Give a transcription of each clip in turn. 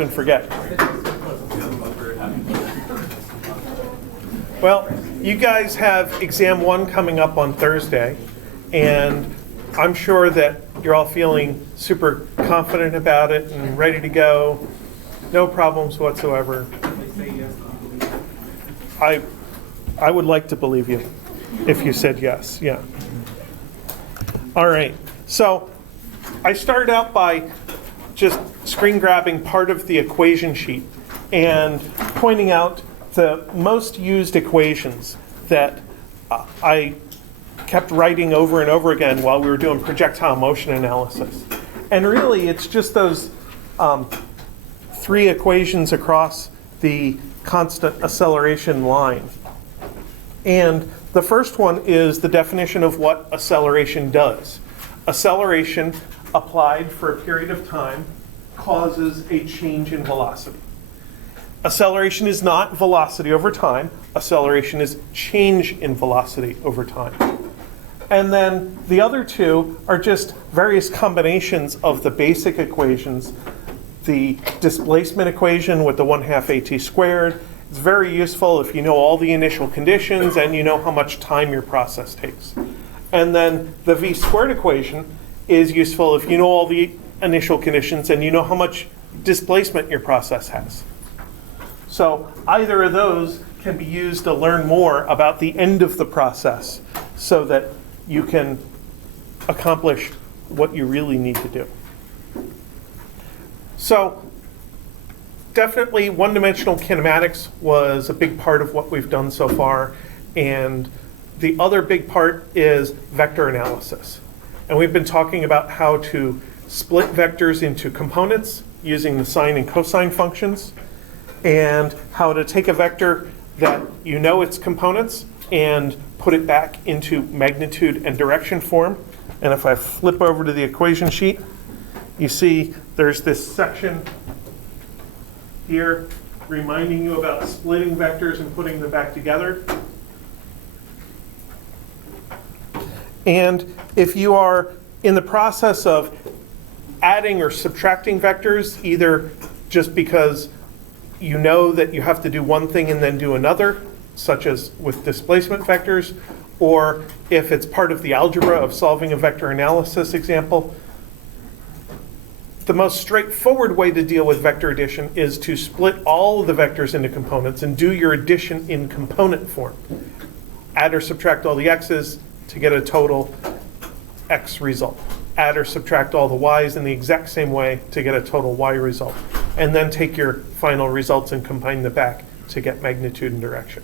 and forget. Well, you guys have Exam 1 coming up on Thursday, and I'm sure that you're all feeling super confident about it and ready to go. No problems whatsoever. I would like to believe you if you said yes, yeah. All right, so I started out by just screen grabbing part of the equation sheet and pointing out the most used equations that I kept writing over and over again while we were doing projectile motion analysis. And really, it's just those three equations across the constant acceleration line. And the first one is the definition of what acceleration does. Acceleration applied for a period of time causes a change in velocity. Acceleration is not velocity over time. Acceleration is change in velocity over time. And then the other two are just various combinations of the basic equations. The displacement equation with the 1/2 AT squared. It's very useful if you know all the initial conditions and you know how much time your process takes. And then the v squared equation is useful if you know all the initial conditions and you know how much displacement your process has. So either of those can be used to learn more about the end of the process so that you can accomplish what you really need to do. So definitely one-dimensional kinematics was a big part of what we've done so far, and the other big part is vector analysis. And we've been talking about how to split vectors into components using the sine and cosine functions, and how to take a vector that you know its components and put it back into magnitude and direction form. And if I flip over to the equation sheet, you see there's this section here reminding you about splitting vectors and putting them back together. And if you are in the process of adding or subtracting vectors, either just because you know that you have to do one thing and then do another, such as with displacement vectors, or if it's part of the algebra of solving a vector analysis example, the most straightforward way to deal with vector addition is to split all of the vectors into components and do your addition in component form. Add or subtract all the x's to get a total x result. Add or subtract all the y's in the exact same way to get a total y result. And then take your final results and combine them back to get magnitude and direction.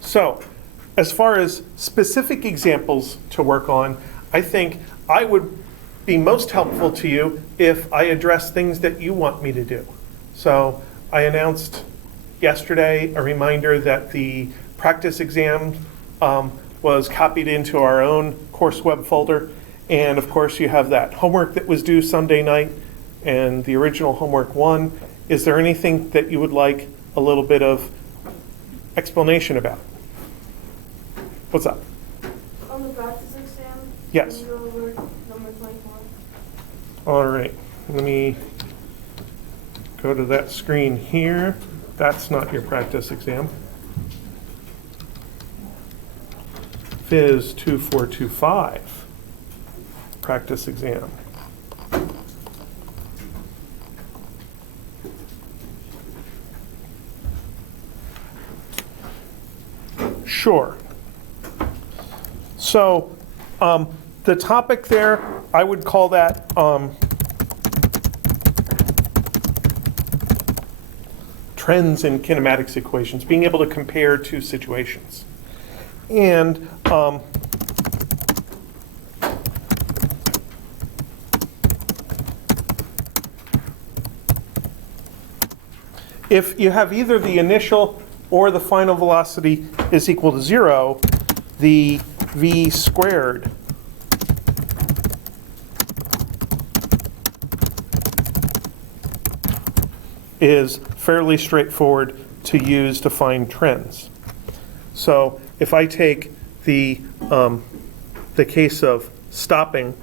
So, as far as specific examples to work on, I think I would be most helpful to you if I address things that you want me to do. So I announced yesterday a reminder that the practice exam was copied into our own course web folder. And of course you have that homework that was due Sunday night and the original homework 1. Is there anything that you would like a little bit of explanation about? What's up? On the practice exam? Yes. Can you go over number 24? All right, let me go to that screen here. That's not your practice exam. Phys2425 practice exam. Sure. So the topic there, I would call that trends in kinematics equations, being able to compare two situations. And if you have either the initial or the final velocity is equal to 0, the v squared is fairly straightforward to use to find trends. So if I take the case of stopping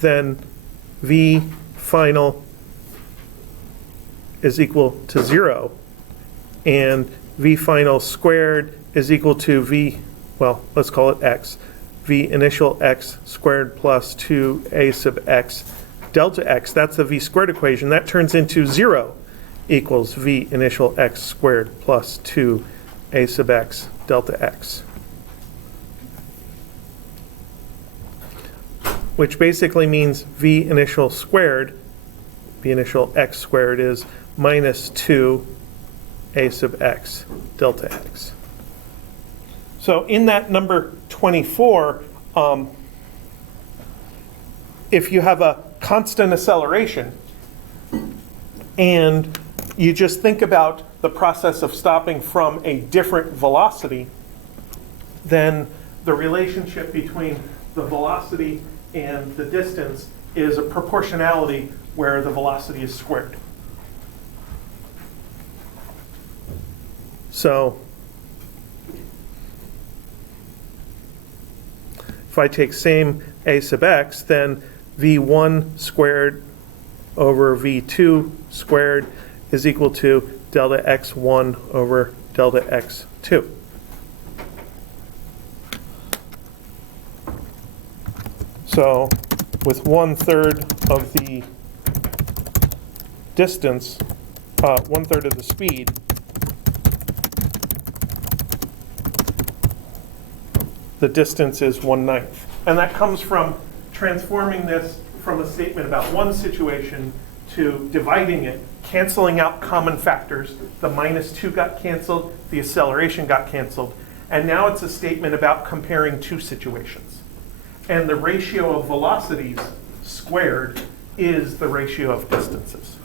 then V final is equal to 0, and V final squared is equal to V, well, let's call it x, V initial x squared plus 2a sub x delta x, that's the V squared equation, that turns into 0 equals V initial x squared plus 2a sub x delta x. Which basically means V initial squared, V initial x squared is minus 2a sub x delta x. So in that number 24, if you have a constant acceleration and you just think about the process of stopping from a different velocity, then the relationship between the velocity and the distance is a proportionality where the velocity is squared. So if I take same a sub x, then v1 squared over v2 squared is equal to delta x1 over delta x2. So with 1/3 of the distance, 1/3 of the speed, the distance is 1/9. And that comes from transforming this from a statement about one situation to dividing it, canceling out common factors. The -2 got canceled, the acceleration got canceled, and now it's a statement about comparing two situations. And the ratio of velocities squared is the ratio of distances.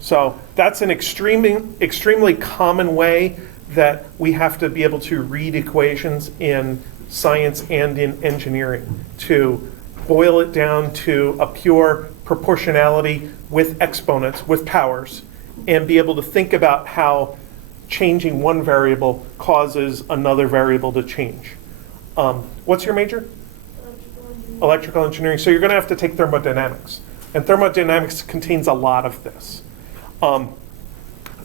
So that's an extremely common way that we have to be able to read equations in science and in engineering, to boil it down to a pure proportionality with exponents, with powers, and be able to think about how changing one variable causes another variable to change. What's your major? Electrical engineering. So you're going to have to take thermodynamics. And thermodynamics contains a lot of this.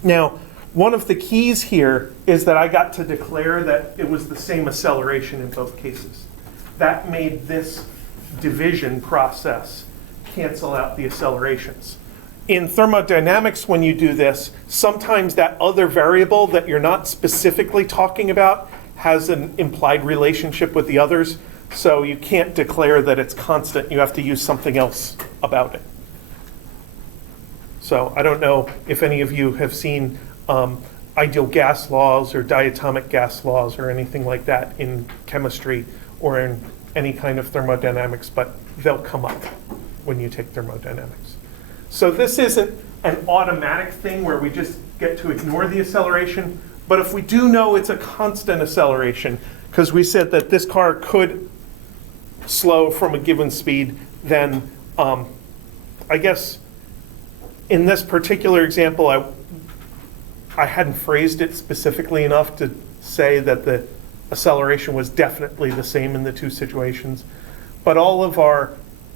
Now, one of the keys here is that I got to declare that it was the same acceleration in both cases. That made this division process cancel out the accelerations. In thermodynamics, when you do this, sometimes that other variable that you're not specifically talking about has an implied relationship with the others, so you can't declare that it's constant. You have to use something else about it. So I don't know if any of you have seen ideal gas laws or diatomic gas laws or anything like that in chemistry or in any kind of thermodynamics, but they'll come up when you take thermodynamics. So this isn't an automatic thing where we just get to ignore the acceleration, but if we do know it's a constant acceleration, because we said that this car could slow from a given speed, then I guess in this particular example, I hadn't phrased it specifically enough to say that the acceleration was definitely the same in the two situations. But all of our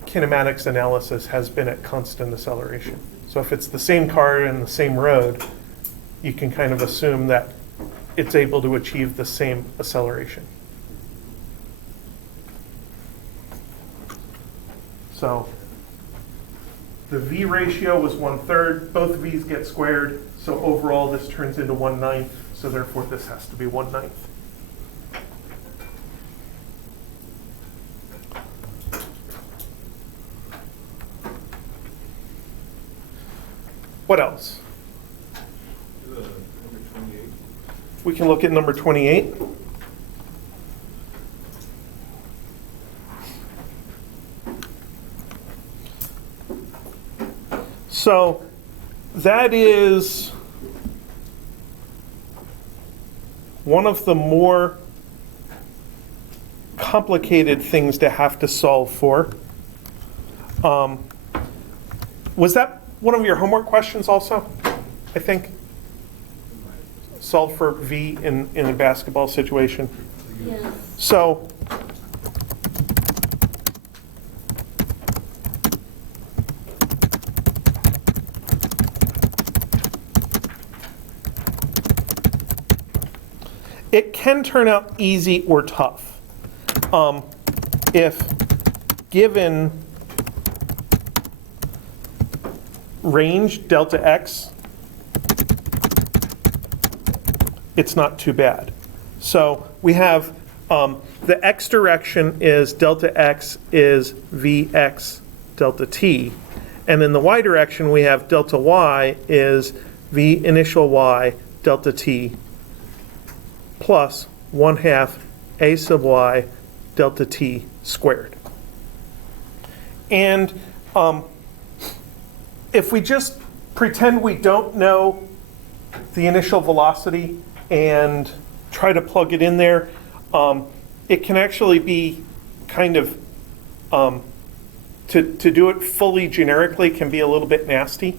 kinematics analysis has been at constant acceleration. So if it's the same car and the same road, you can kind of assume that it's able to achieve the same acceleration. So the V ratio was 1/3, both V's get squared, so overall this turns into 1/9, so therefore this has to be 1/9. What else? Number 28. We can look at number 28. So that is one of the more complicated things to have to solve for. Was that one of your homework questions also, I think? Solve for V in a basketball situation. Yeah. So it can turn out easy or tough. If given range, delta x, it's not too bad. So we have the x direction is delta x is Vx delta t. And in the y direction, we have delta y is V initial y delta t plus 1/2 a sub y delta t squared. And if we just pretend we don't know the initial velocity and try to plug it in there, it can actually be kind of, to do it fully generically can be a little bit nasty.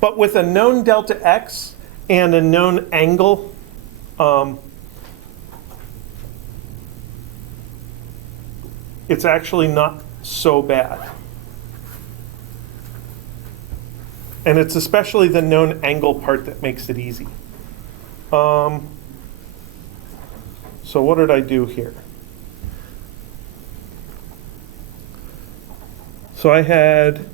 But with a known delta x and a known angle, it's actually not so bad. And it's especially the known angle part that makes it easy. So what did I do here? So I had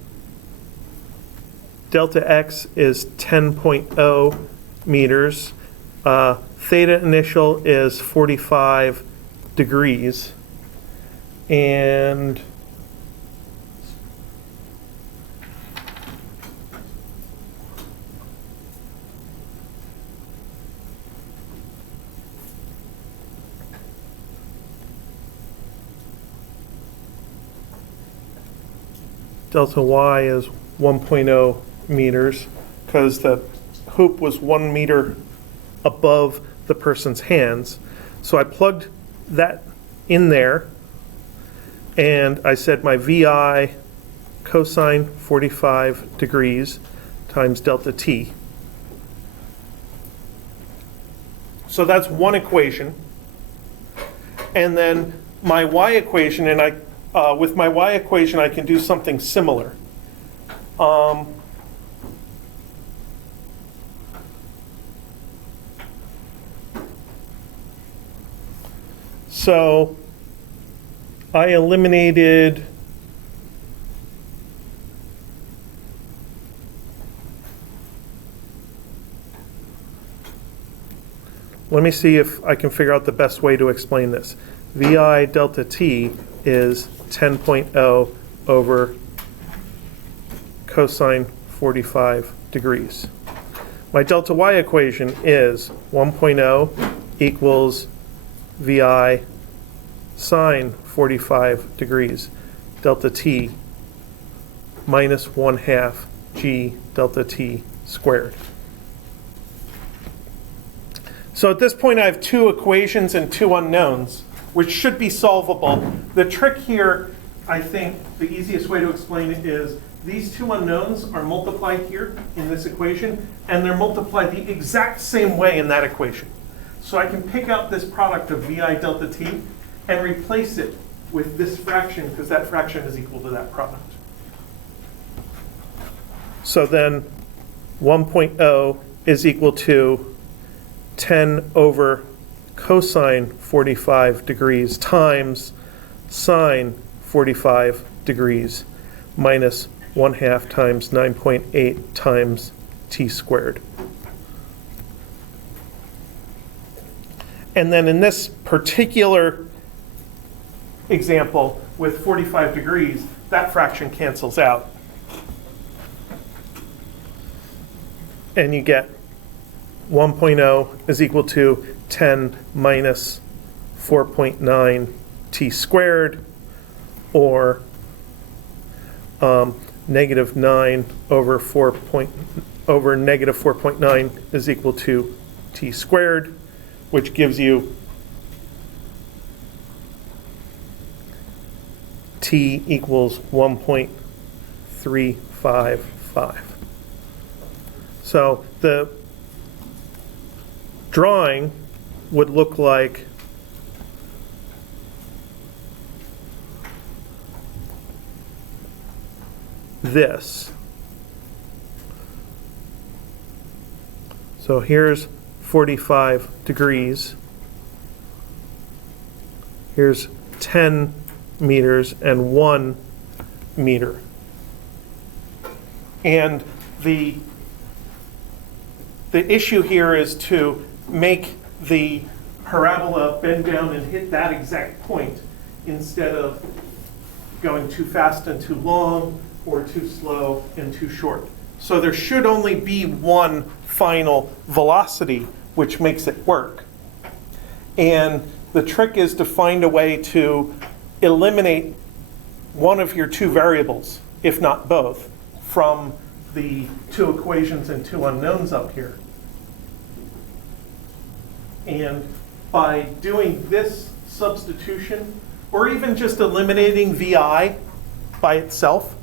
delta x is 10.0 meters. Theta initial is 45 degrees. And delta y is 1.0 meters because the hoop was 1 meter above the person's hands. So I plugged that in there and I said my VI cosine 45 degrees times delta t. So that's one equation. And then my y equation, and with my y equation, I can do something similar. So I eliminated let me see if I can figure out the best way to explain this. VI delta t is 10.0 over cosine 45 degrees. My delta y equation is 1.0 equals VI sine 45 degrees delta t minus 1/2 g delta t squared. So at this point I have two equations and two unknowns, which should be solvable. The trick here, I think, the easiest way to explain it is these two unknowns are multiplied here in this equation, and they're multiplied the exact same way in that equation. So I can pick out this product of VI delta t and replace it with this fraction, because that fraction is equal to that product. So then 1.0 is equal to 10 over cosine 45 degrees times sine 45 degrees minus 1/2 times 9.8 times t squared. And then in this particular example with 45 degrees, that fraction cancels out. And you get 1.0 is equal to 10 minus 4.9 t squared, or negative 9 over negative 4.9 is equal to t squared, which gives you t equals 1.355. So the drawing would look like this. So here's 45 degrees, here's 10 meters and 1 meter. And the issue here is to make the parabola bend down and hit that exact point instead of going too fast and too long or too slow and too short. So there should only be one final velocity, which makes it work. And the trick is to find a way to eliminate one of your two variables, if not both, from the two equations and two unknowns up here. And by doing this substitution, or even just eliminating VI by itself,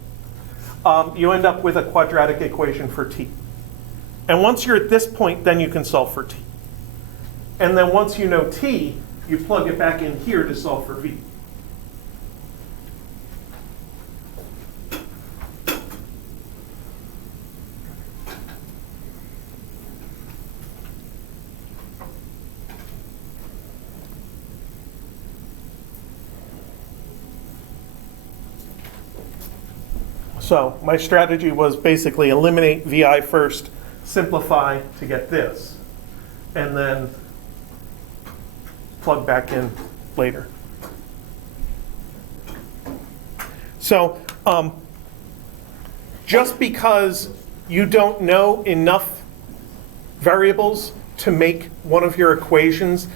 you end up with a quadratic equation for t. And once you're at this point, then you can solve for t. And then once you know t, you plug it back in here to solve for v. So my strategy was basically eliminate VI first, simplify to get this, and then plug back in later. So just because you don't know enough variables to make one of your equations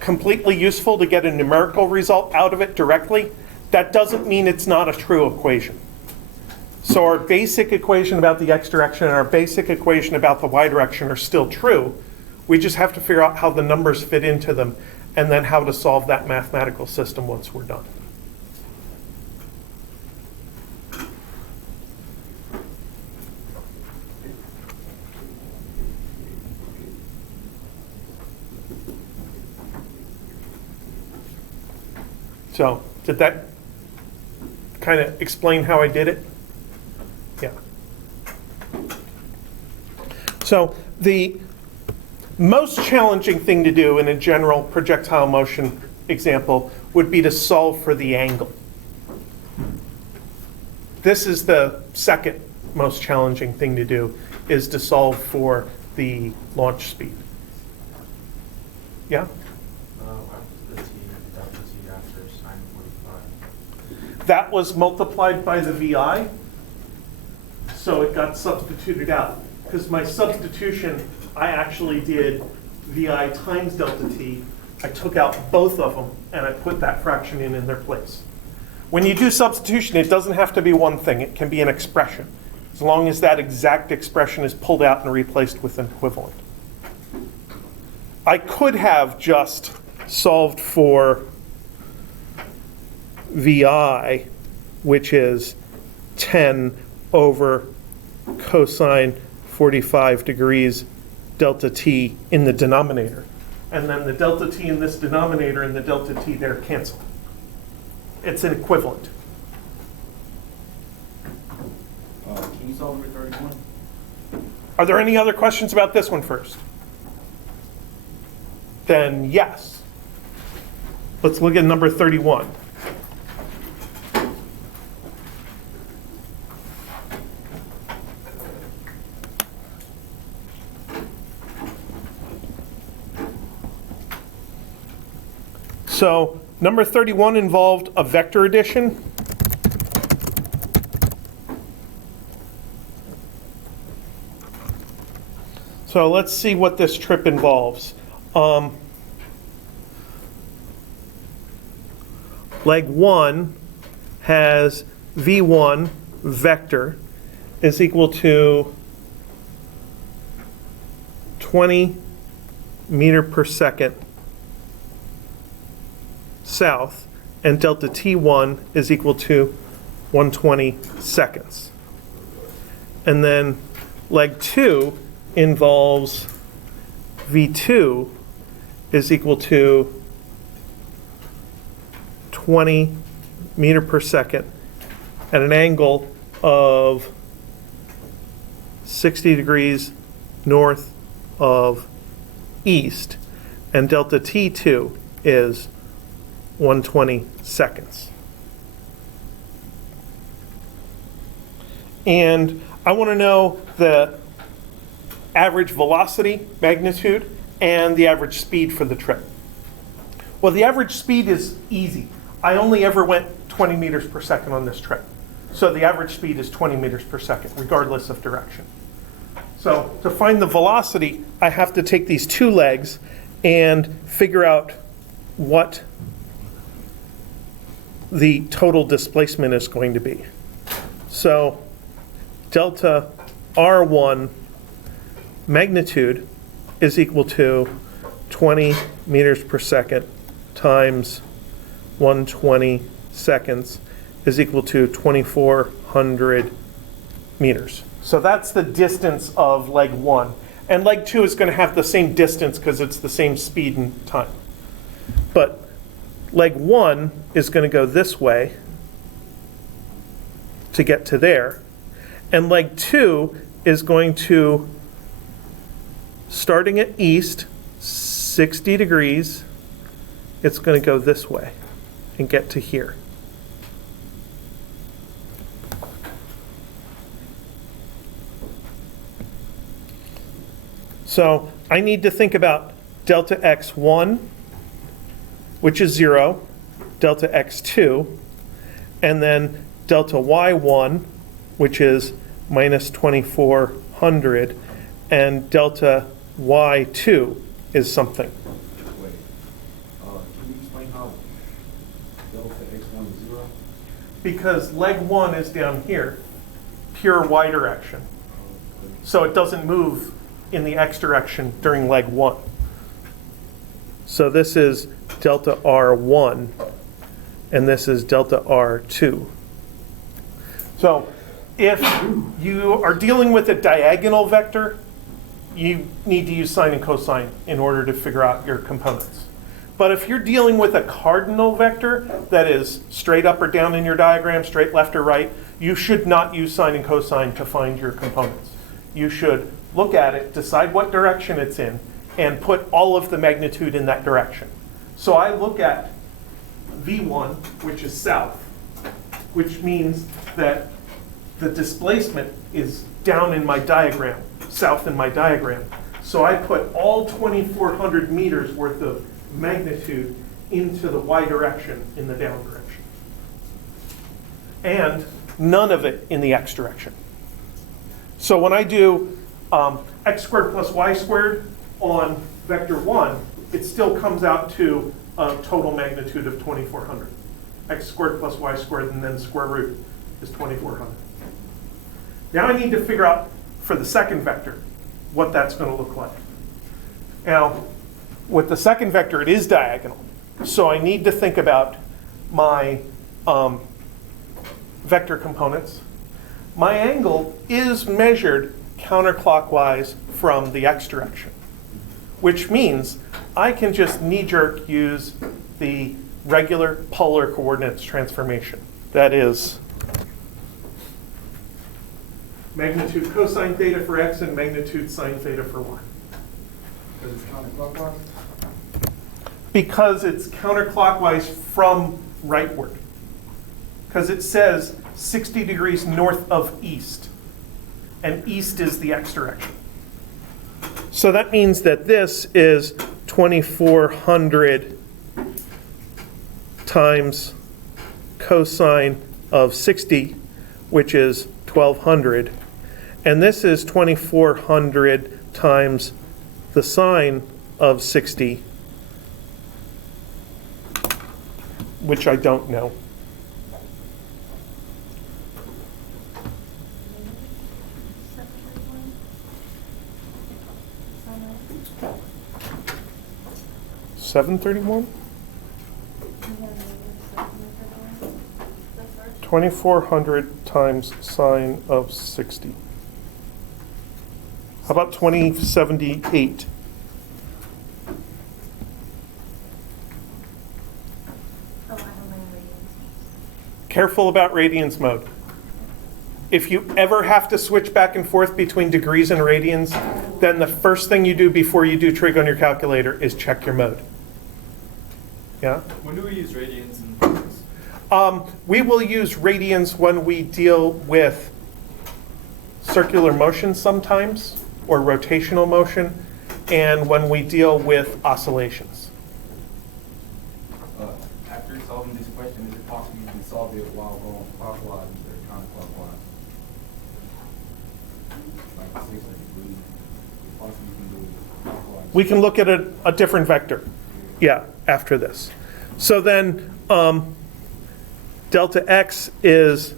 completely useful to get a numerical result out of it directly, that doesn't mean it's not a true equation. So our basic equation about the x direction and our basic equation about the y direction are still true. We just have to figure out how the numbers fit into them and then how to solve that mathematical system once we're done. So, did that kind of explain how I did it? Yeah. So the most challenging thing to do in a general projectile motion example would be to solve for the angle. This is the second most challenging thing to do, is to solve for the launch speed. Yeah? After the t, delta t after sine 45. That was multiplied by the VI, so it got substituted out. Because my substitution, I actually did VI times delta t. I took out both of them, and I put that fraction in their place. When you do substitution, it doesn't have to be one thing. It can be an expression, as long as that exact expression is pulled out and replaced with an equivalent. I could have just solved for VI, which is 10 over cosine 45 degrees delta t in the denominator. And then the delta t in this denominator and the delta t there cancel. It's an equivalent. Can you solve for 31? Are there any other questions about this one first? Then yes. Let's look at number 31. So number 31 involved a vector addition. So let's see what this trip involves. Leg 1 has V1 vector is equal to 20 meter per second south, and delta T1 is equal to 120 seconds. And then leg 2 involves V2 is equal to 20 meter per second at an angle of 60 degrees north of east, and delta T2 is 120 seconds. And I want to know the average velocity, magnitude, and the average speed for the trip. Well, the average speed is easy. I only ever went 20 meters per second on this trip. So the average speed is 20 meters per second, regardless of direction. So to find the velocity, I have to take these two legs and figure out what the total displacement is going to be. So delta R1 magnitude is equal to 20 meters per second times 120 seconds is equal to 2,400 meters. So that's the distance of leg 1. And leg 2 is going to have the same distance because it's the same speed and time. But leg 1 is going to go this way to get to there. And leg 2 is going to, starting at east, 60 degrees, it's going to go this way and get to here. So I need to think about delta x1, which is 0, delta x2, and then delta y1, which is minus 2,400, and delta y2 is something. Wait, can you explain how delta x1 is 0? Because leg 1 is down here, pure y direction. So it doesn't move in the x direction during leg 1. So this is delta R1, and this is delta R2. So if you are dealing with a diagonal vector, you need to use sine and cosine in order to figure out your components. But if you're dealing with a cardinal vector that is straight up or down in your diagram, straight left or right, you should not use sine and cosine to find your components. You should look at it, decide what direction it's in, and put all of the magnitude in that direction. So I look at V1, which is south, which means that the displacement is down in my diagram, south in my diagram. So I put all 2,400 meters worth of magnitude into the y direction in the down direction. And none of it in the x direction. So when I do x squared plus y squared on vector 1, it still comes out to a total magnitude of 2,400. X squared plus y squared and then square root is 2,400. Now I need to figure out for the second vector what that's going to look like. Now, with the second vector, it is diagonal. So I need to think about my vector components. My angle is measured counterclockwise from the x direction, which means I can just knee-jerk use the regular polar coordinates transformation. That is magnitude cosine theta for x and magnitude sine theta for y. Because it's counterclockwise? Because it's counterclockwise from rightward. Because it says 60 degrees north of east, and east is the x direction. So that means that this is 2,400 times cosine of 60, which is 1,200. And this is 2,400 times the sine of 60, which I don't know. $731? 2,400 times sine of 60. How about 2078? Careful about radians mode. If you ever have to switch back and forth between degrees and radians, then the first thing you do before you do trig on your calculator is check your mode. Yeah? When do we use radians and degrees? We will use radians when we deal with circular motion sometimes, or rotational motion, and when we deal with oscillations. After solving this question, is it possible you can solve it while going clockwise instead of counterclockwise? Like 60 degrees. It's possible you can do it clockwise. We can look at a different vector, yeah, after this. So then delta x is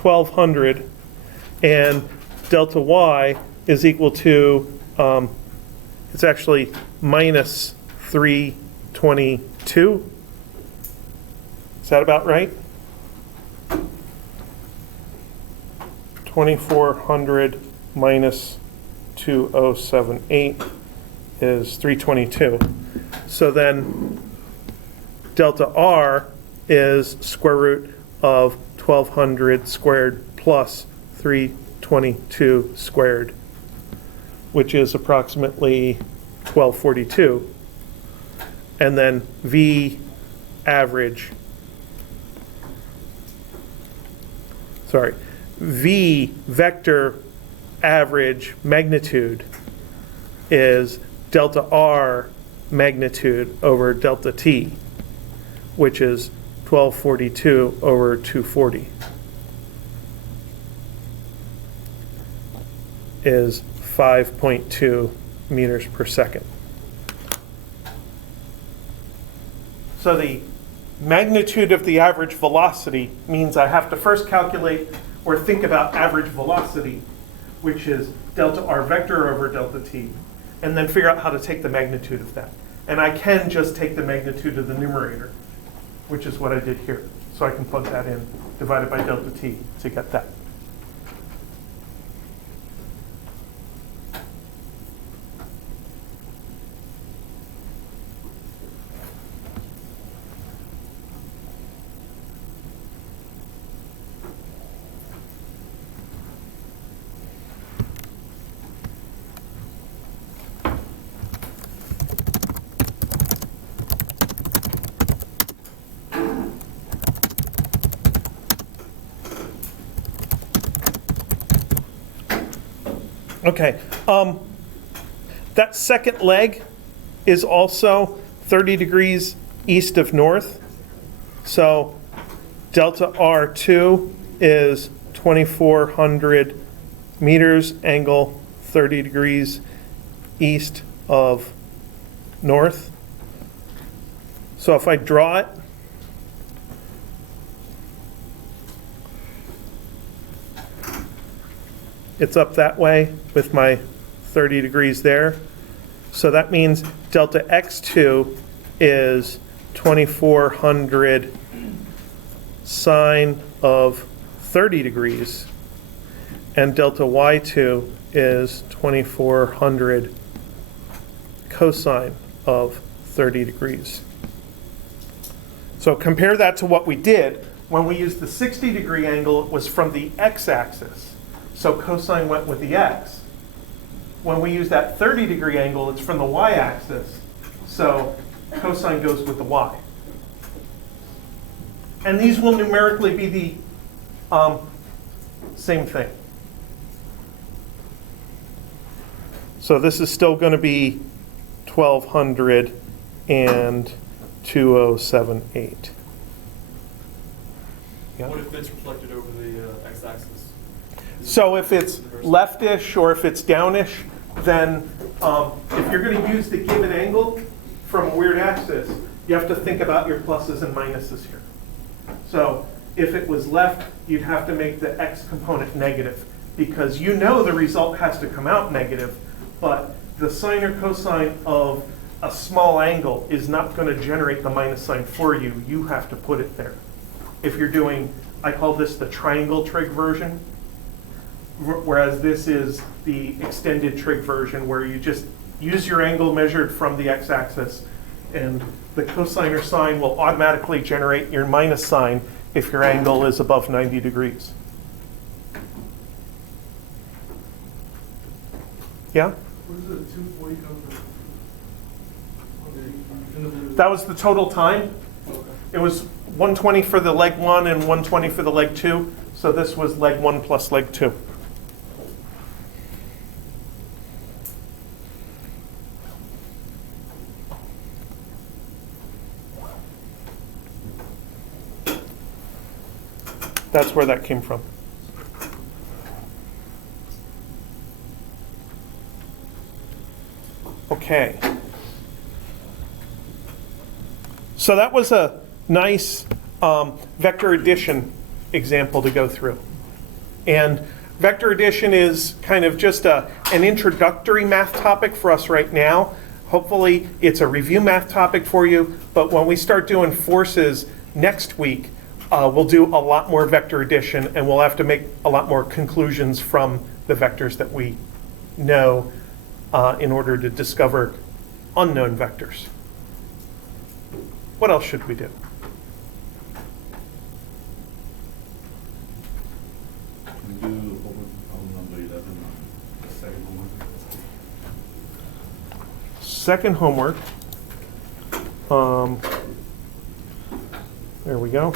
1200, and delta y is equal to, it's actually minus 322. Is that about right? 2400 minus 2078 is 322. So then delta r is square root of 1200 squared plus 322 squared, which is approximately 1242. And then v average, v vector average magnitude is delta r magnitude over delta t, which is 1242 over 240, is 5.2 meters per second. So the magnitude of the average velocity means I have to first calculate or think about average velocity, which is delta r vector over delta t, and then figure out how to take the magnitude of that. And I can just take the magnitude of the numerator, which is what I did here. So I can plug that in, divided by delta t to get that. Okay, that second leg is also 30 degrees east of north. So delta R2 is 2400 meters, angle 30 degrees east of north. So if I draw it, it's up that way with my 30 degrees there. So that means delta x2 is 2400 sine of 30 degrees, and delta y2 is 2400 cosine of 30 degrees. So compare that to what we did. When we used the 60-degree angle, it was from the x-axis. So cosine went with the x. When we use that 30-degree angle, it's from the y-axis. So cosine goes with the y. And these will numerically be the same thing. So this is still going to be 1200 and 2078. Yeah. What if it's reflected over the x-axis? So if it's leftish or if it's downish, then if you're going to use the given angle from a weird axis, you have to think about your pluses and minuses here. So if it was left, you'd have to make the x component negative, because you know the result has to come out negative, but the sine or cosine of a small angle is not going to generate the minus sign for you. You have to put it there. If you're doing, I call this the triangle trig version, whereas this is the extended trig version, where you just use your angle measured from the x-axis, and the cosine or sine will automatically generate your minus sign if your angle is above 90 degrees. Yeah? What is it, 240 come from? That was the total time. It was 120 for the leg 1 and 120 for the leg 2. So this was leg 1 plus leg 2. That's where that came from. Okay. So that was a nice vector addition example to go through. And vector addition is kind of just an introductory math topic for us right now. Hopefully it's a review math topic for you, but when we start doing forces next week, we'll do a lot more vector addition, and we'll have to make a lot more conclusions from the vectors that we know in order to discover unknown vectors. What else should we do? Can we do homework problem number 11, the second homework? Second homework. There we go.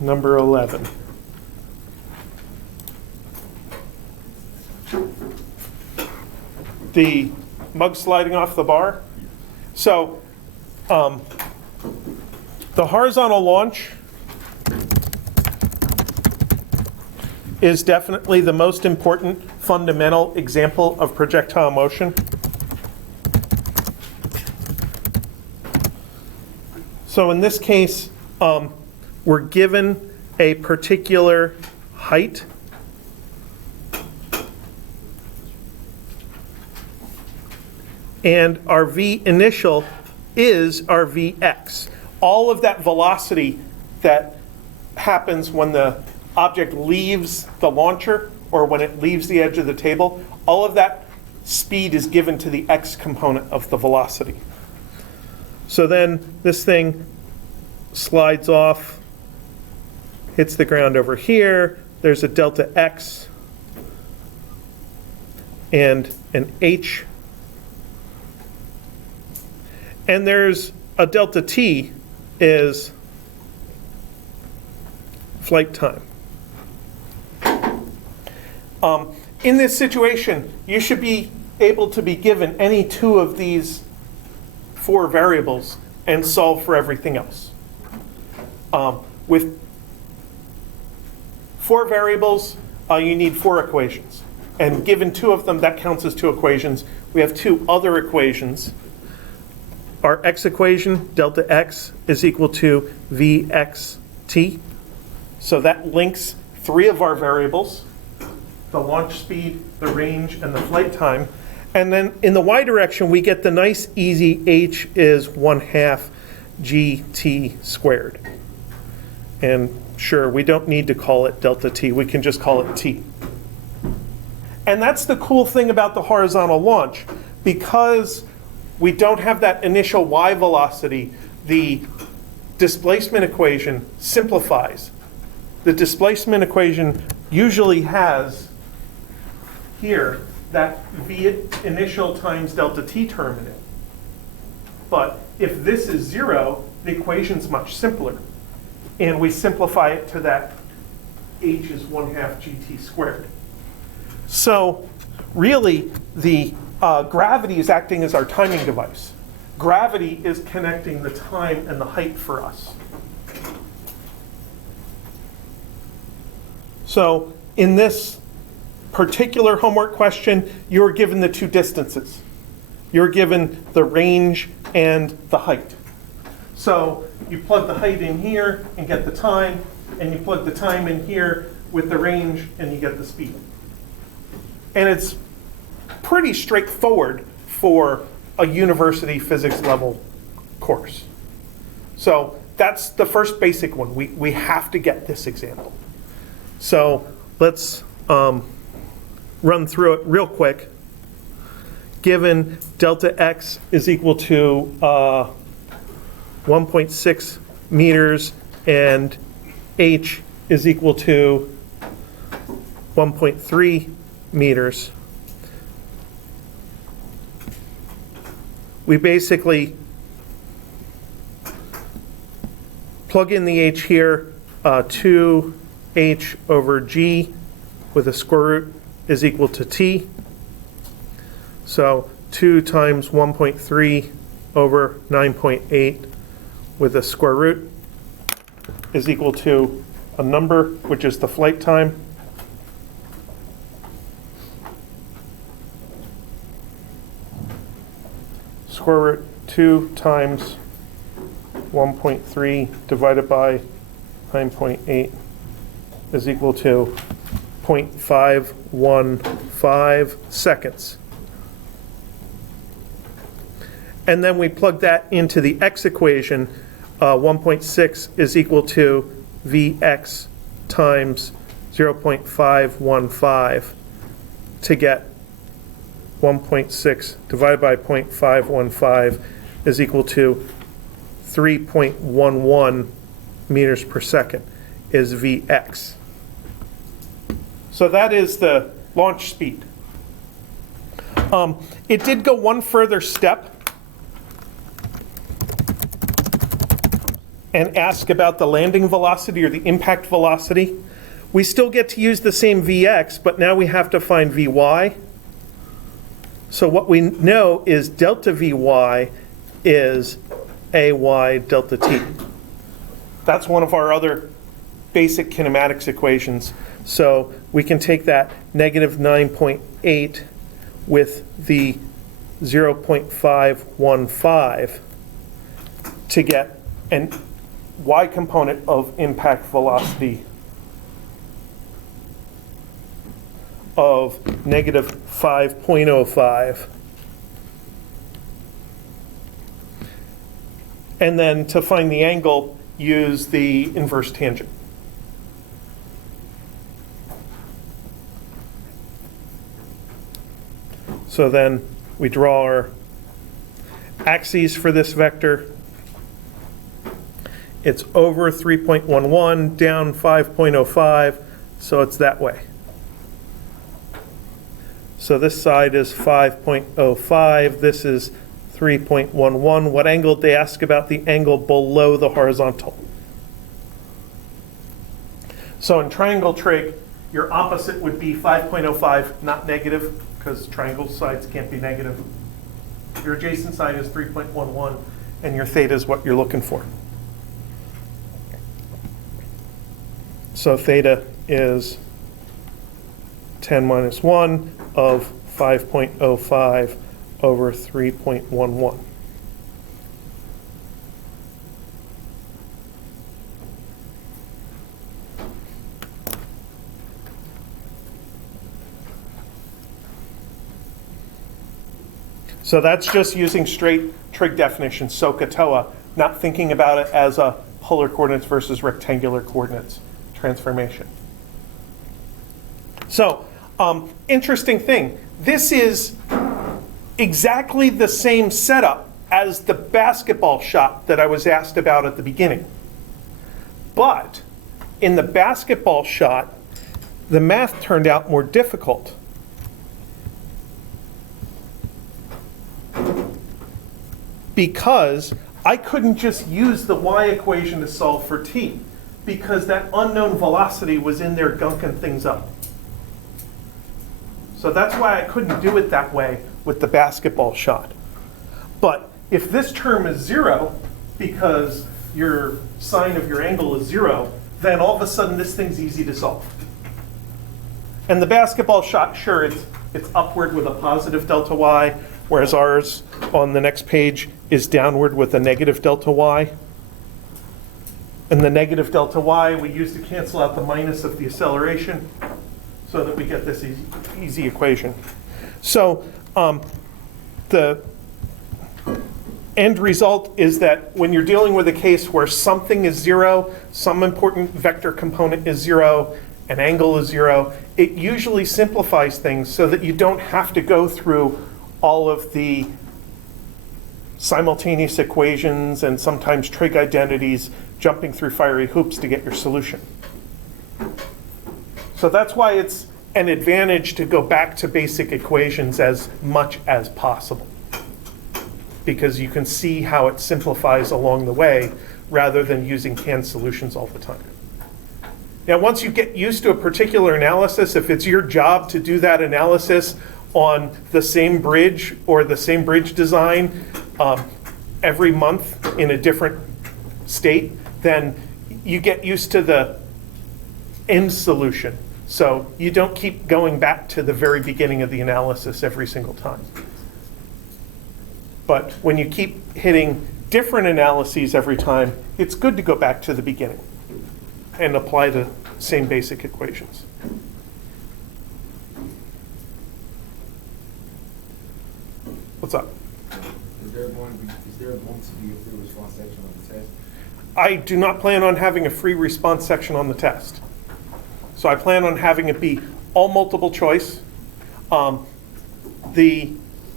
Number 11. The mug sliding off the bar. So the horizontal launch is definitely the most important fundamental example of projectile motion. So in this case, we're given a particular height. And our V initial is our Vx. All of that velocity that happens when the object leaves the launcher or when it leaves the edge of the table, all of that speed is given to the x component of the velocity. So then this thing slides off, hits the ground over here. There's a delta x and an h. And there's a delta t is flight time. In this situation, you should be able to be given any two of these four variables and solve for everything else. With four variables, you need four equations. And given two of them, that counts as two equations. We have two other equations. Our x equation, delta x, is equal to vxt. So that links three of our variables: the launch speed, the range, and the flight time. And then in the y direction, we get the nice easy h is 1/2 gt squared. And sure, we don't need to call it delta t, we can just call it t. And that's the cool thing about the horizontal launch. Because we don't have that initial y velocity, the displacement equation simplifies. The displacement equation usually has here that v initial times delta t term in it. But if this is 0, the equation's much simpler. And we simplify it to that h is 1/2 gt squared. So really, the gravity is acting as our timing device. Gravity is connecting the time and the height for us. So in this particular homework question, you're given the two distances. You're given the range and the height. So you plug the height in here and get the time, and you plug the time in here with the range and you get the speed. And it's pretty straightforward for a university physics level course. So that's the first basic one. We have to get this example. So let's run through it real quick. Given delta x is equal to 1.6 meters and h is equal to 1.3 meters, we basically plug in the h here, 2h over g with a square root is equal to t. So 2 times 1.3 over 9.8 with a square root is equal to a number, which is the flight time. Square root 2 times 1.3 divided by 9.8 is equal to 0.515 seconds. And then we plug that into the x equation. 1.6 is equal to Vx times 0.515 to get 1.6 divided by 0.515 is equal to 3.11 meters per second is Vx. So that is the launch speed. It did go one further step and ask about the landing velocity or the impact velocity. We still get to use the same Vx, but now we have to find Vy. So what we know is delta Vy is Ay delta t. That's one of our other basic kinematics equations. So we can take that negative 9.8 with the 0.515 to get an y component of impact velocity of negative 5.05. And then to find the angle, use the inverse tangent. So then we draw our axes for this vector. It's over 3.11, down 5.05, so it's that way. So this side is 5.05, this is 3.11. What angle did they ask about? The angle below the horizontal. So in triangle trig, your opposite would be 5.05, not negative, because triangle sides can't be negative. Your adjacent side is 3.11, and your theta is what you're looking for. So theta is 10 minus 1 of 5.05 over 3.11. So that's just using straight trig definition, SOHCAHTOA, not thinking about it as a polar coordinates versus rectangular coordinates transformation. So, interesting thing. This is exactly the same setup as the basketball shot that I was asked about at the beginning. But in the basketball shot, the math turned out more difficult. Because I couldn't just use the y equation to solve for t, because that unknown velocity was in there gunking things up. So that's why I couldn't do it that way with the basketball shot. But if this term is 0, because your sine of your angle is 0, then all of a sudden this thing's easy to solve. And the basketball shot, sure, it's upward with a positive delta y, whereas ours on the next page is downward with a negative delta y. And the negative delta y we use to cancel out the minus of the acceleration so that we get this easy equation. So the end result is that when you're dealing with a case where something is 0, some important vector component is 0, an angle is 0, it usually simplifies things so that you don't have to go through all of the simultaneous equations and sometimes trig identities jumping through fiery hoops to get your solution. So that's why it's an advantage to go back to basic equations as much as possible, because you can see how it simplifies along the way rather than using canned solutions all the time. Now, once you get used to a particular analysis, if it's your job to do that analysis on the same bridge or the same bridge design every month in a different state, then you get used to the end solution. So you don't keep going back to the very beginning of the analysis every single time. But when you keep hitting different analyses every time, it's good to go back to the beginning and apply the same basic equations. What's up? Is there going to be a free response section on the test? I do not plan on having a free response section on the test. So I plan on having it be all multiple choice. The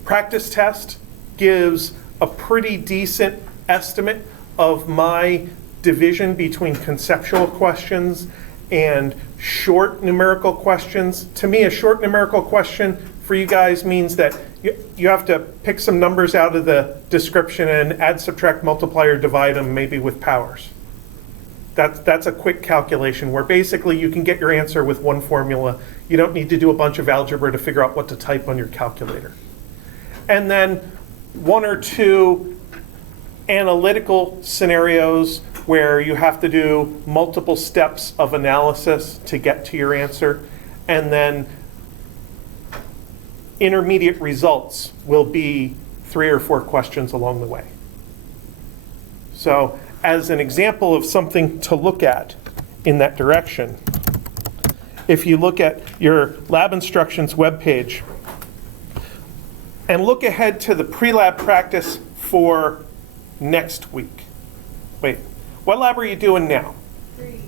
practice test gives a pretty decent estimate of my division between conceptual questions and short numerical questions. To me, a short numerical question for you guys means that you have to pick some numbers out of the description and add, subtract, multiply, or divide them maybe with powers. That's a quick calculation where basically you can get your answer with one formula. You don't need to do a bunch of algebra to figure out what to type on your calculator. And then one or two analytical scenarios where you have to do multiple steps of analysis to get to your answer. And then intermediate results will be 3 or 4 questions along the way. So as an example of something to look at in that direction, if you look at your lab instructions webpage and look ahead to the pre-lab practice for next week. Wait, what lab are you doing now? 3.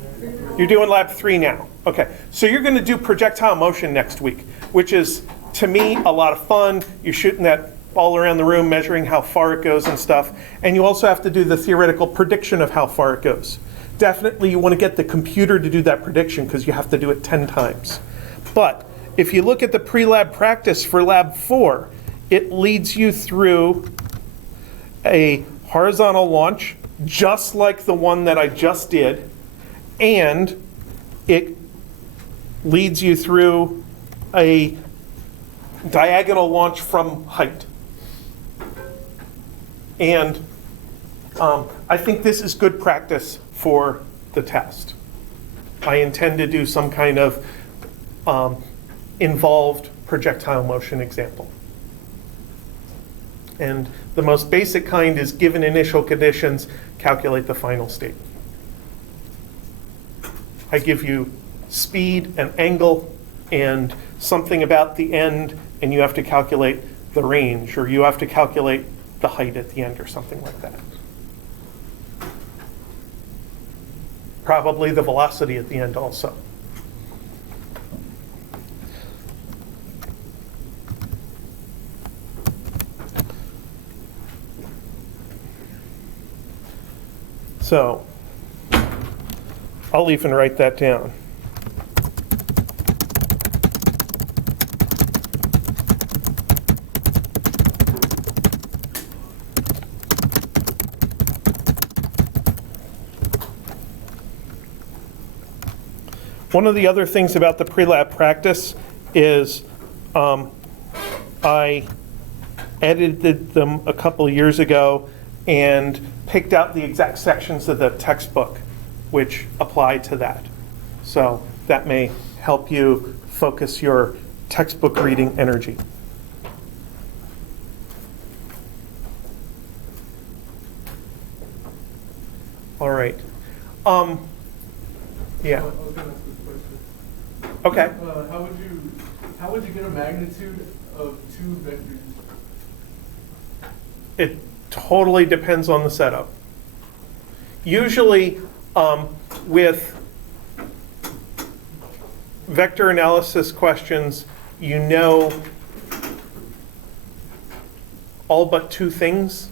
You're doing lab 3 now. Okay, so you're going to do projectile motion next week, which is, to me, a lot of fun. You're shooting that all around the room, measuring how far it goes and stuff. And you also have to do the theoretical prediction of how far it goes. Definitely you want to get the computer to do that prediction because you have to do it 10 times. But if you look at the pre-lab practice for lab 4, it leads you through a horizontal launch, just like the one that I just did, and it leads you through a diagonal launch from height. And I think this is good practice for the test. I intend to do some kind of involved projectile motion example. And the most basic kind is given initial conditions, calculate the final state. I give you speed and angle and something about the end, and you have to calculate the range, or you have to calculate the height at the end, or something like that. Probably the velocity at the end also. So, I'll even write that down. One of the other things about the pre-lab practice is I edited them a couple of years ago and picked out the exact sections of the textbook which apply to that. So that may help you focus your textbook reading energy. All right. Yeah. I was gonna ask a question. Okay. How would you get a magnitude of 2 vectors? It totally depends on the setup. Usually, with vector analysis questions, you know all but 2 things,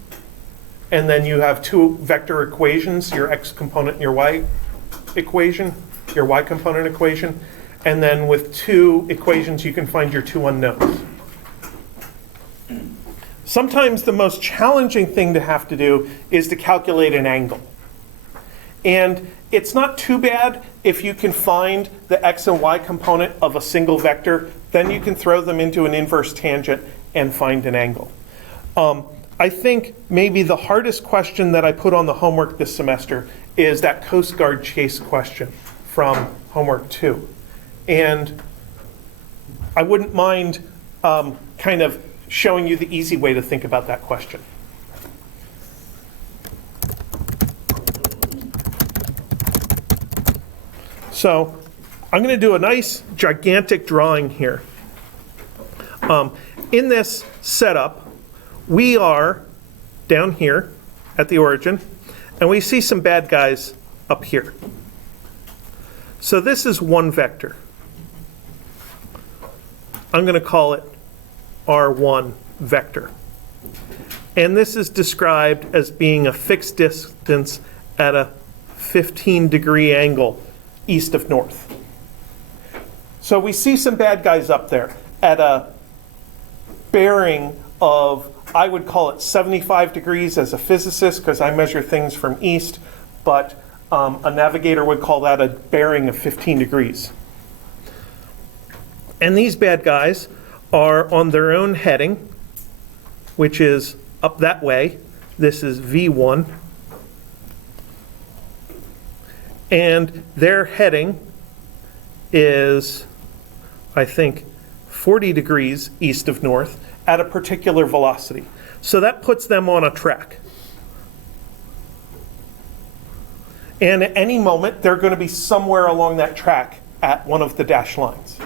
and then you have 2 vector equations, your x component and your y equation, your y component equation, And then with 2 equations, you can find your 2 unknowns. Sometimes the most challenging thing to have to do is to calculate an angle. And it's not too bad if you can find the x and y component of a single vector, then you can throw them into an inverse tangent and find an angle. I think maybe the hardest question that I put on the homework this semester is that Coast Guard chase question from homework 2. And I wouldn't mind kind of showing you the easy way to think about that question. So I'm going to do a nice gigantic drawing here. In this setup, we are down here at the origin, and we see some bad guys up here. So this is one vector. I'm going to call it R1 vector. And this is described as being a fixed distance at a 15-degree angle east of north. So we see some bad guys up there at a bearing of, I would call it 75 degrees as a physicist because I measure things from east, but a navigator would call that a bearing of 15 degrees. And these bad guys are on their own heading, which is up that way. This is V1. And their heading is, I think, 40 degrees east of north at a particular velocity. So that puts them on a track. And at any moment, they're going to be somewhere along that track at one of the dashed lines.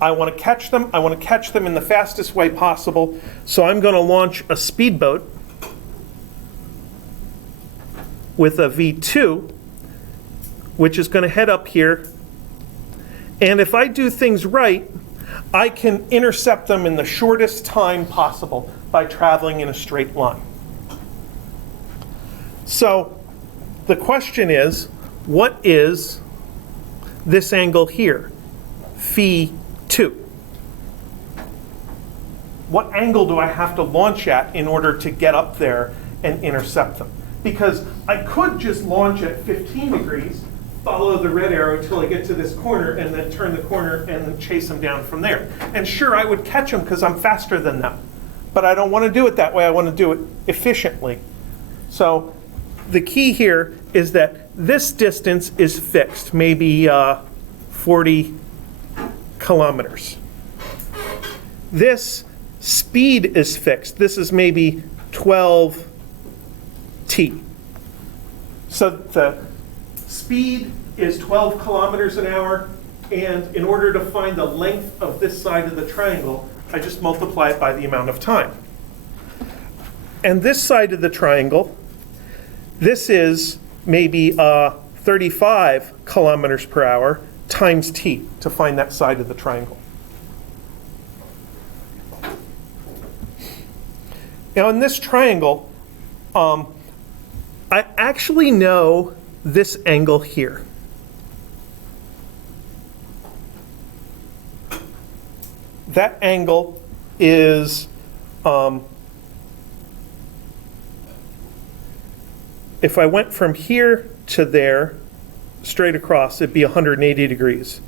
I want to catch them. I want to catch them in the fastest way possible. So I'm going to launch a speedboat with a V2, which is going to head up here. And if I do things right, I can intercept them in the shortest time possible by traveling in a straight line. So the question is, what is this angle here, phi 2? What angle do I have to launch at in order to get up there and intercept them? Because I could just launch at 15 degrees, follow the red arrow till I get to this corner, and then turn the corner and then chase them down from there. And sure, I would catch them because I'm faster than them. But I don't want to do it that way. I want to do it efficiently. So the key here is that this distance is fixed, maybe 40 kilometers. This speed is fixed. This is maybe 12 t. So the speed is 12 kilometers an hour, and in order to find the length of this side of the triangle, I just multiply it by the amount of time. And this side of the triangle, this is maybe 35 kilometers per hour times t to find that side of the triangle. Now in this triangle, I actually know this angle here. That angle is, if I went from here to there, straight across, it'd be 180 degrees.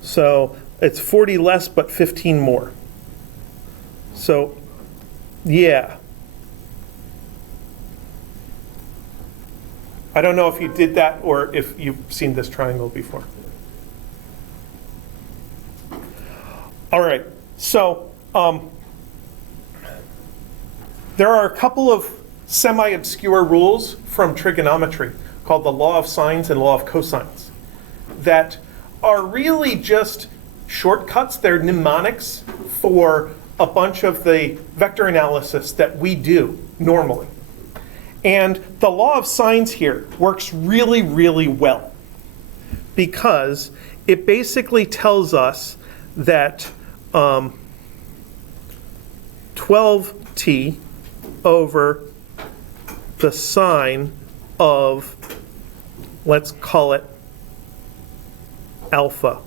So it's 40 less, but 15 more. So, yeah. I don't know if you did that or if you've seen this triangle before. All right, so there are a couple of semi-obscure rules from trigonometry called the law of sines and law of cosines that are really just shortcuts. They're mnemonics for a bunch of the vector analysis that we do normally. And the law of sines here works really, really well because it basically tells us that 12t over the sine of, let's call it alpha,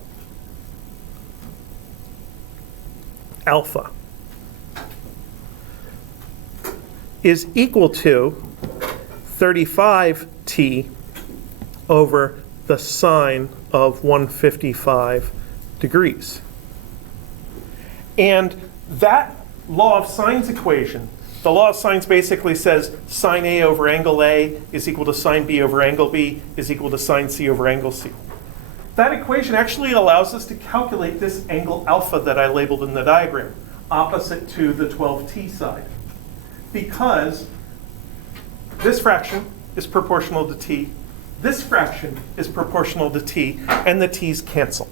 alpha is equal to 35t over the sine of 155 degrees. And that law of sines equation, the law of sines basically says sine A over angle A is equal to sine B over angle B is equal to sine C over angle C. That equation actually allows us to calculate this angle alpha that I labeled in the diagram, opposite to the 12t side. Because this fraction is proportional to t, this fraction is proportional to t, and the t's cancel.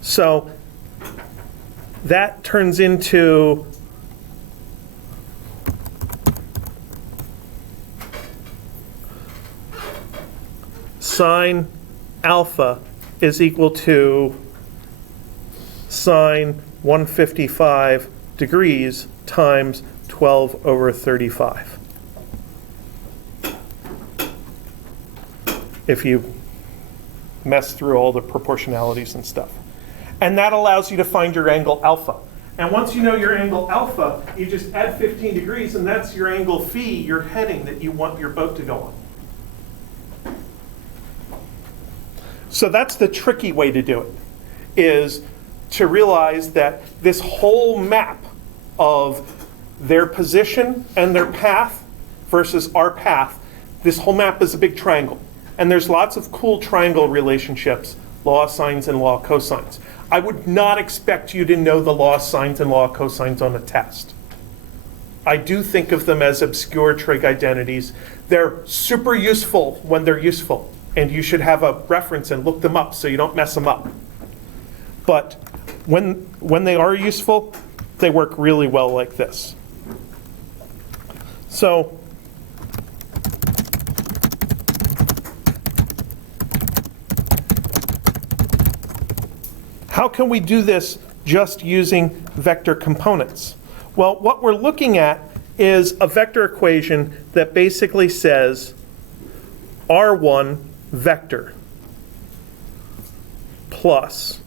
So that turns into sine alpha is equal to sine 155 degrees times 12 over 35. If you mess through all the proportionalities and stuff. And that allows you to find your angle alpha. And once you know your angle alpha, you just add 15 degrees, and that's your angle phi, your heading that you want your boat to go on. So that's the tricky way to do it, is to realize that this whole map of their position and their path versus our path, this whole map is a big triangle. And there's lots of cool triangle relationships, law of sines and law of cosines. I would not expect you to know the law of sines and law of cosines on a test. I do think of them as obscure trig identities. They're super useful when they're useful, and you should have a reference and look them up so you don't mess them up. But when they are useful, they work really well like this. So how can we do this just using vector components? Well, what we're looking at is a vector equation that basically says R1 vector plus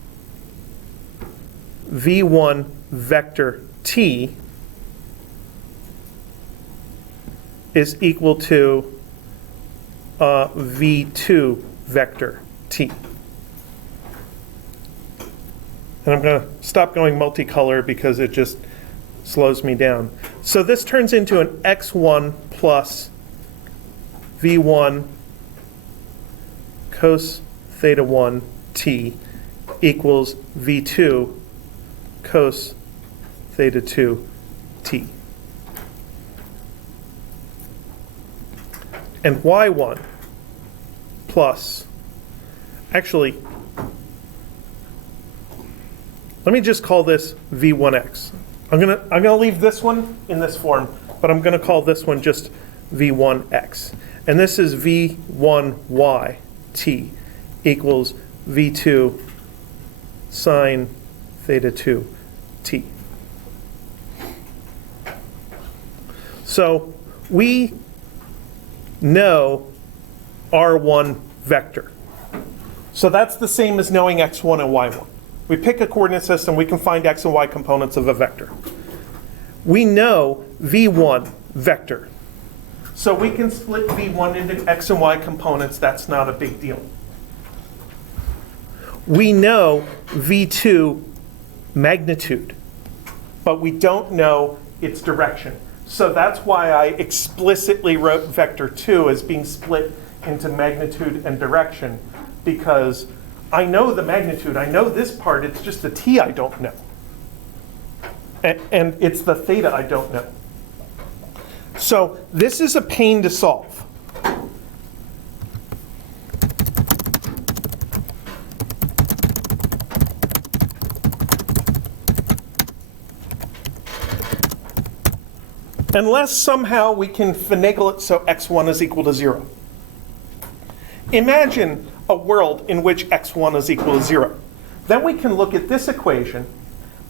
V1 vector t is equal to V2 vector t. And I'm going to stop going multicolor because it just slows me down. So this turns into an x1 plus v1 cos theta 1 t equals v2 cos theta 2 t. And y1 plus, actually, let me just call this v1x. I'm gonna leave this one in this form, but I'm gonna call this one just v1x. And this is v1y t equals v2 sine theta 2 t. So we know R1 vector. So that's the same as knowing x1 and y1. We pick a coordinate system, we can find x and y components of a vector. We know v1 vector. So we can split v1 into x and y components, that's not a big deal. We know v2 magnitude, but we don't know its direction. So that's why I explicitly wrote vector 2 as being split into magnitude and direction, because I know the magnitude, I know this part, it's just the t I don't know. And it's the theta I don't know. So this is a pain to solve. Unless somehow we can finagle it so x1 is equal to 0. Imagine a world in which x1 is equal to 0. Then we can look at this equation,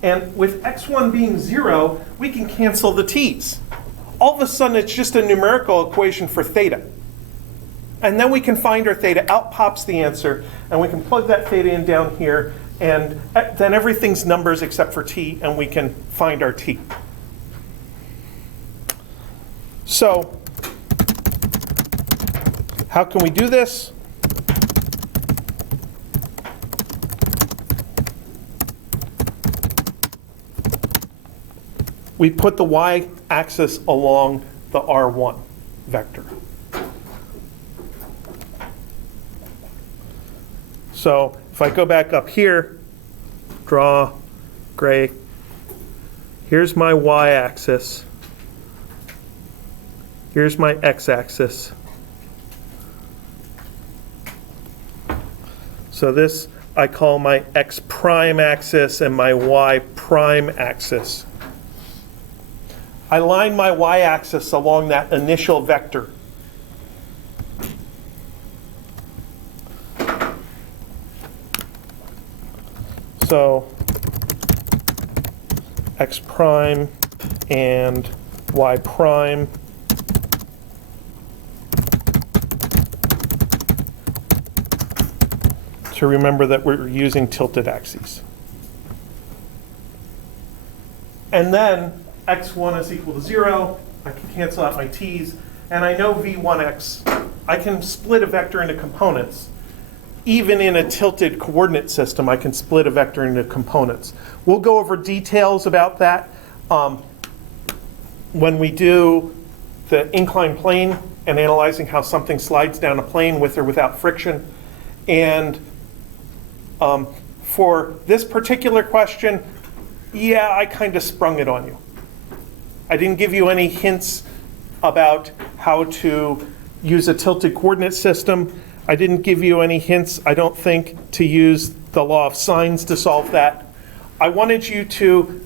and with x1 being 0, we can cancel the t's. All of a sudden, it's just a numerical equation for theta. And then we can find our theta, out pops the answer, and we can plug that theta in down here, And then everything's numbers except for t, and we can find our t. So how can we do this? We put the y-axis along the R1 vector. So if I go back up here, draw gray, here's my y-axis, here's my x-axis. So this I call my x prime axis and my y prime axis. I line my y-axis along that initial vector. So x prime and y prime to remember that we're using tilted axes. And then x1 is equal to 0. I can cancel out my t's. And I know v1x. I can split a vector into components. Even in a tilted coordinate system, I can split a vector into components. We'll go over details about that when we do the inclined plane and analyzing how something slides down a plane with or without friction. And for this particular question, yeah, I kind of sprung it on you. I didn't give you any hints about how to use a tilted coordinate system. I didn't give you any hints, I don't think, to use the law of sines to solve that. I wanted you to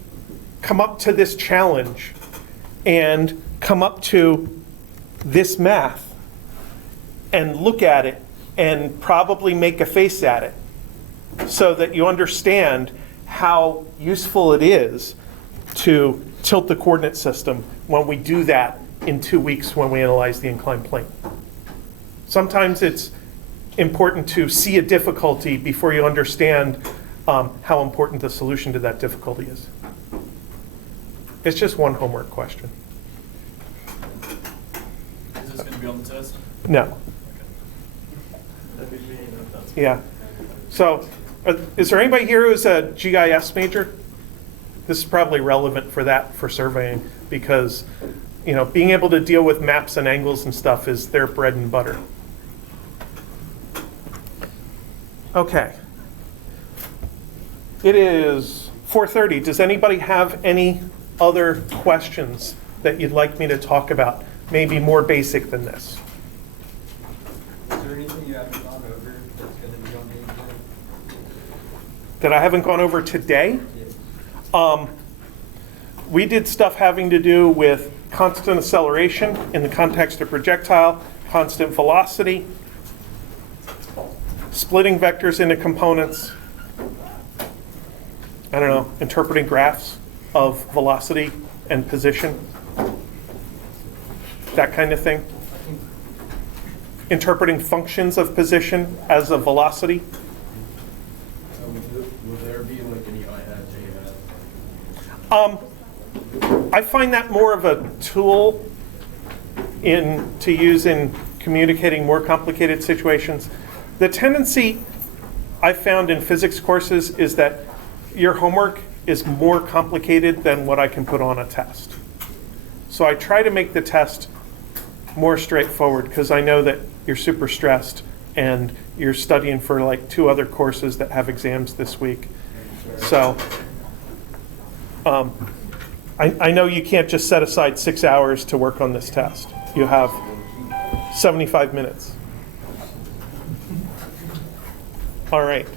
come up to this challenge and come up to this math and look at it and probably make a face at it so that you understand how useful it is to tilt the coordinate system when we do that in 2 weeks when we analyze the inclined plane. Sometimes it's important to see a difficulty before you understand how important the solution to that difficulty is. It's just one homework question. Is this going to be on the test? No. That'd be me. That's Yeah. So is there anybody here who's a GIS major? This is probably relevant for that, for surveying, because being able to deal with maps and angles and stuff is their bread and butter. Okay. It is 4:30. Does anybody have any other questions that you'd like me to talk about? Maybe more basic than this. Is there anything you haven't gone over that's going to be on the agenda? That I haven't gone over today? Yes. We did stuff having to do with constant acceleration in the context of projectile, constant velocity, splitting vectors into components, I don't know, interpreting graphs of velocity and position, that kind of thing. Interpreting functions of position as a velocity. Will there be like any I hat, J hat? I find that more of a tool to use in communicating more complicated situations. The tendency I found in physics courses is that your homework is more complicated than what I can put on a test. So I try to make the test more straightforward because I know that you're super stressed and you're studying for like 2 other courses that have exams this week. So I know you can't just set aside 6 hours to work on this test. You have 75 minutes. All right.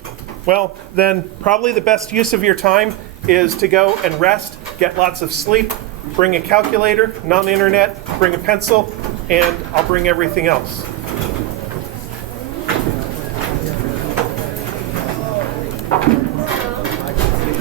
Well, then probably the best use of your time is to go and rest, get lots of sleep, bring a calculator, non-internet, bring a pencil, and I'll bring everything else.